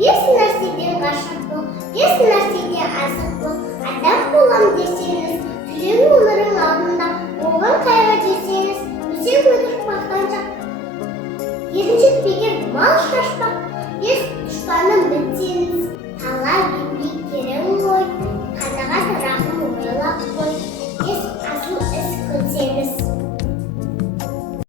еш нәрседен ғашық бол, еш нәрседен асық бол. Адам болам десеңіз, түзең өмірің алдында, оған қайғы жесеңіз, өсек өтірік мақтаншақ. Еріншек бекер мал шашпақ, еш дұшпаным бітсеңіз.